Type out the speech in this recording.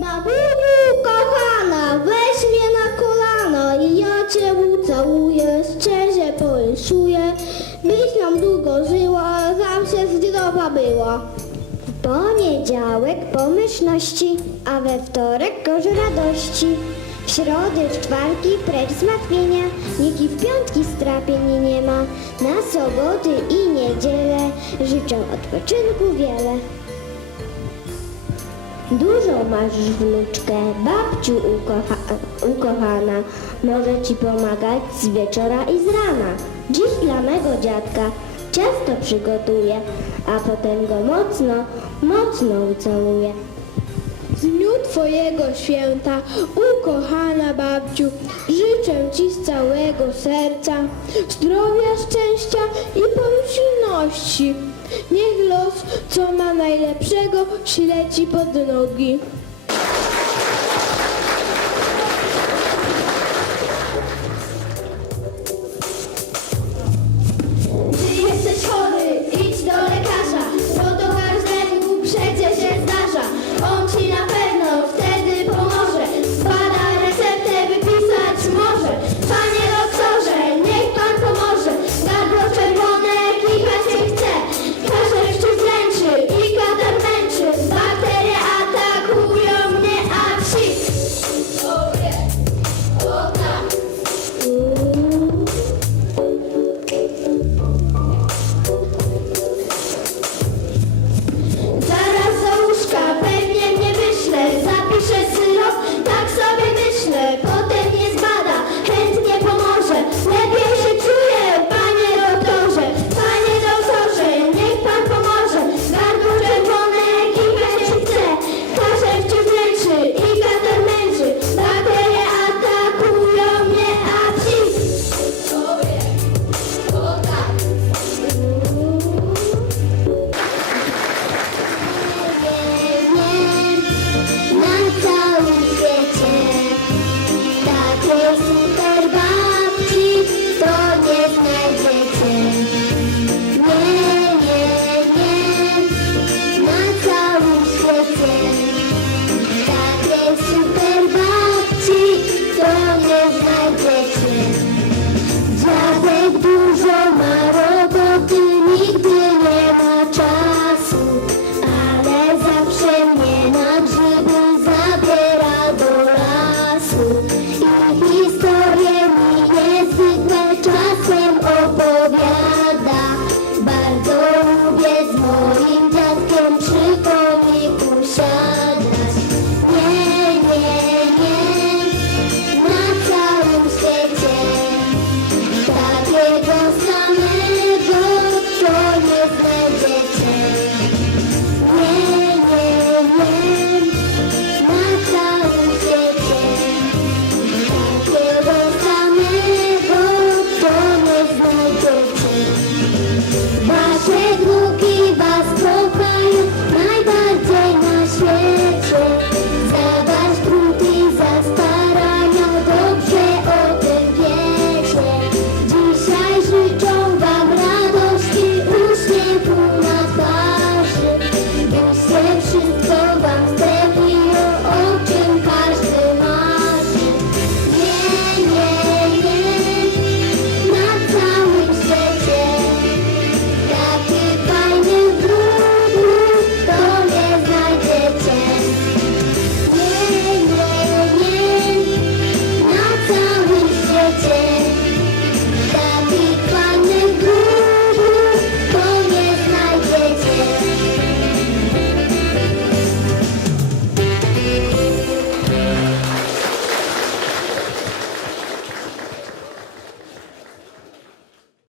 Babuju, kochana, weź mnie na kolano i ja cię ucałuję, szczerze poryszuję, byś nam długo żyła, zawsze zdrowa była. Poniedziałek pomyślności, a we wtorek kosz radości. W środy, w czwartki precz zmartwienia, nikt i w piątki strapień nie ma. Na soboty i niedzielę życzę odpoczynku wiele. Dużo masz wnuczkę, babciu ukocha, ukochana. Może ci pomagać z wieczora i z rana. Dziś dla mego dziadka ciasto przygotuję, a potem go mocno, mocno ucałuję. W dniu Twojego święta, ukochana babciu, życzę Ci z całego serca zdrowia, szczęścia i pomyślności. Niech los, co ma najlepszego, śle Ci pod nogi.